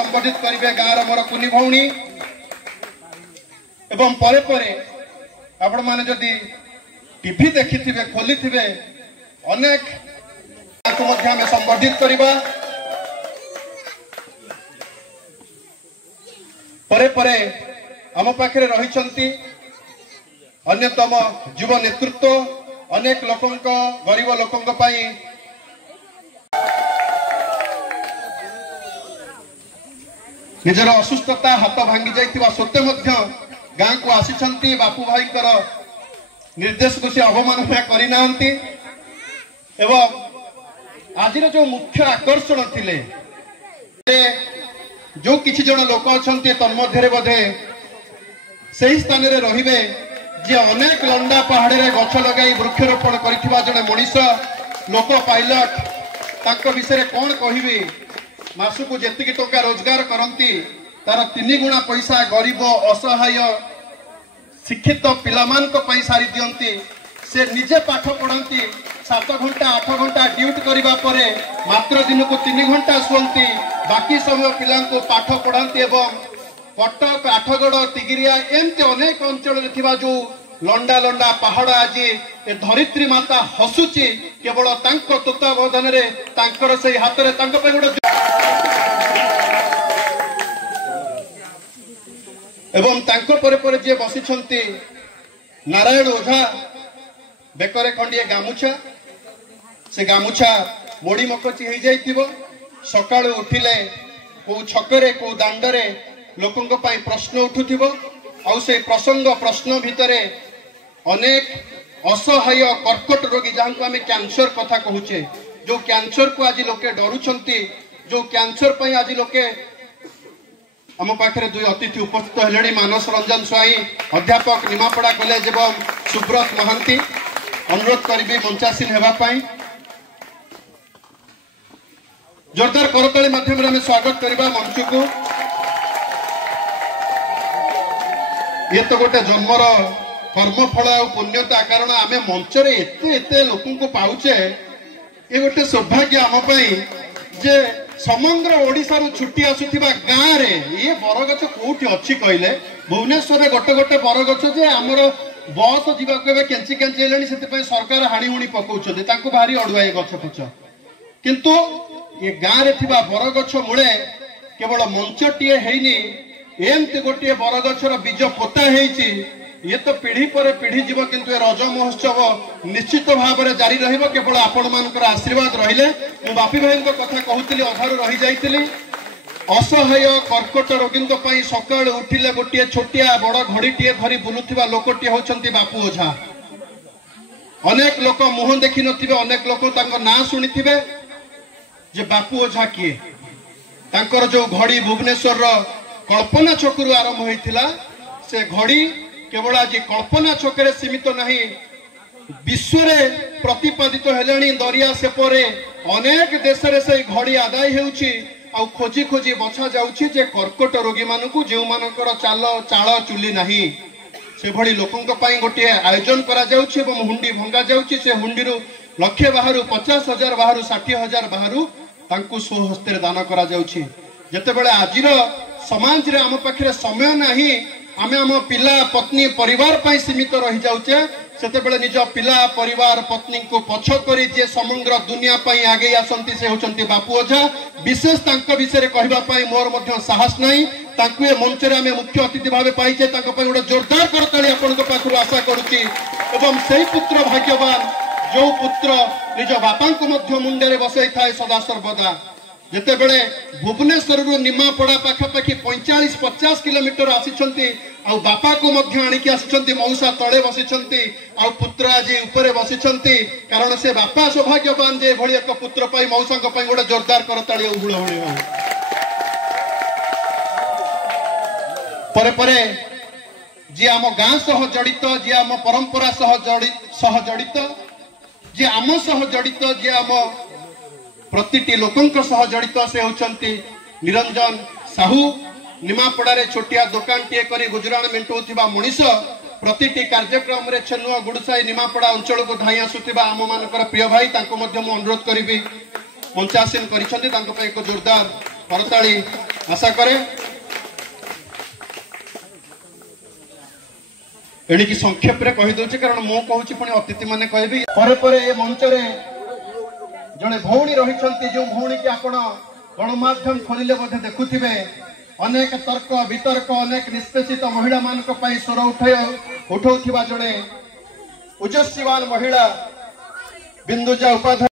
संबोधित करेंगे गाँव मोर कुनी भौणी एवं परे परे आपण माने जदि टीवी देखि खोली अनेक संबोधित करवा परे परे आम पाखे रही अन्यतम युव नेतृत्व अनेक लोकों गरीब लोकों निजर असुस्थता हाथ भांगी जाइथिबा सत्ते मध्य गाँ को आसी बापू भाई निर्देश को से अवमानना करना एवं आज जो मुख्य आकर्षण थिले जो किछि जन लोक अछंती तन्मध्य बोधे से स्थान रे रहिबे जे अनेक लंडा पहाड़ रे गछ लगाई वृक्षरोपण करिथिबा जने मनीष लोक पायलट ताको विषय कौन कहिबे मासुक जेतिकी टंका रोजगार करती तार 3 गुणा पैसा गरीब असहाय शिक्षित पिलामान को पई सारी दियंती से निजे पाठ पढ़ती 7 घंटा 8 घंटा ड्यूटी करबा परे मात्र दिन को 3 घंटा सुवंती बाकी समय पिला को पाठ पढ़ती एवं कटक आठगड़ तिगिरिया एमती अनेक अंचल थिबा जो लंडा लंडा पहाड़ आज ए धरित्री माता हसुची केवल तांको तत्वावधान रे तांकर से हाथ रे तांको पे गोटे एवं तांको परे परे जे बसिछंती नारायण ओझा बेकरे खंडिए गामुछा से गामुछा मोड़ी मकची हो जाइथिबो सकाळु उठिले को छकरे को दांडरे लोकंक पाई प्रश्न उठुथिबो आ से प्रसंग प्रश्न भितरे अनेक असहाय कर्कट रोगी जहां को आम कैंसर कथा कहूचे जो कैंसर को आज लोके डरुछंती जो कैंसर पाई आज लोके आम पाखे 2 अतिथि उपस्थित हेले मानस रंजन स्वाई अध्यापक निमापड़ा कॉलेज एवं सुब्रत महांती अनुरोध करी मंचासीन होगापाई जोरदार करताली माध्यम में स्वागत करवा मंच को ये तो गोटे जन्मर कर्मफल आ पुण्यता कारण आम मंच एत लोक पाऊचे ये गोटे सौभाग्य आम जे समग्र ओडिशा छुट्टी आसुथिबा गाँ रे ये बरगछ कोठी अच्छी कहले भुवनेश्वर गोटे गोटे बरगछ जे आमर बस जीवाक केंची केंची हेलानी से सरकार हाणीहुणी पकाउछथि तांको भारी अड़ुआई गछ पछ किंतु ये गाँ रे थिबा बरगछ मूले केवल मंचटीए हेनी एमती गोटे बरगछर बीज पोता हेइछि ये तो पीढ़ी पर पीढ़ी जीव किंतु रज महोत्सव निश्चित भाव में जारी रहिबो केवल आपण मानकर आशीर्वाद रहिले मु बापी भाई कथा कहूली अधारू रही जाइतिली असहाय कर्कट रोगी सकाल उठिले गोटे छोटिया बड़ घड़ीटीए धरी बुलुथिबा लोकटीए होचंती बापू ओझा अनेक लोक मुह देखि नथिबे अनेक लोक तांको नाम शुणिथिबे जे बापू ओझा किए तांकर जो घड़ी भुवनेश्वर कल्पना छकरू आरंभ होइथिला से घड़ी केवल आज कल्पना छकरे सीमित नहीं विश्व प्रतिपादित हेलानी दरिया सेपरे अनेक देश से घड़ी आदाय होउछि आ खोजी खोजी बछा जाउछि जे कर्कट रोगी मानकु जे मानकर चाल चाल चुली नहीं से भली लोकंक पई गोटे आयोजन करा जाउछि एवं हुंडी भंगा जाउछि से हुंडीरु लक्षे बाहरु 50,000 बाहरु 60,000 बाहरु तांकु स्वहस्ते दान करा जाउछि जते बेले आजिर समाज रे आम पाखरे समय नहीं आमे आम पिला पत्नी परिवार पाई सीमित रही जाउचे सेते बेले निज पिला परिवार पत्नी को पछ करी जे समग्र दुनिया पाई आगे आसंती से होचंती बापू ओझा विशेष तांको विषय कहबा पाई मोर मध्य साहस नहीं तांको ए मंच रे आमे मुख्य अतिथि भाबे पाइचे तांको पाई गोटे जोरदार करताली आपनको पाखरु आशा करूची एवं सही पुत्र भाग्यवान जो पुत्र निज बापा को मध्य मुंडे रे बसई थाए सदा सर्वदा जेते बेले भुवनेश्वर निमापड़ा पाखापाखि 45-50 किलोमीटर आसी आ बापा को मध्य आनिकी आसी मौसा तले बसी आ पुत्र आज ऊपर बसी कारण से बापा सौभाग्यवान जे भली एक पुत्र पाई मौसा गोटे जोरदार करताली हुलहुली परे परे जी आम गाँ सह जड़ित जी आम परंपरा सह जड़ित जी आम सह जड़ित जी आम प्रतिटी लोकों सह जड़ित से होचंती निरंजन साहू निमापड़ारे छोटिया दुकान टीए करी गुजराण मेंटुथिबा मनीष प्रतिटी कार्यक्रम रे छनुआ गुडसाई निमापड़ा अंचल को धाई आसुथिबा आम मानकर प्रिय भाई तांको मध्य मु अनुरोध करिबी मंचासीन करिसंती तांको पे एक जोरदार करताली आशा करे। एणिकी संक्षेप रे कहि दउछि कारण मो कहूछि पुणी अतिथि माने कहबी परे परे ए मंच रे जणे भौणी रहिछंती जो भौणी की आपण गणमाध्यम खोलिले बोधे देखुथिबे अनेक तर्क वितर्क अनेक निष्पेषित महिला मानक पई स्वर उठाउथिबा जणे ओजस्वीवान महिला बिंदुजा उपाध्याय।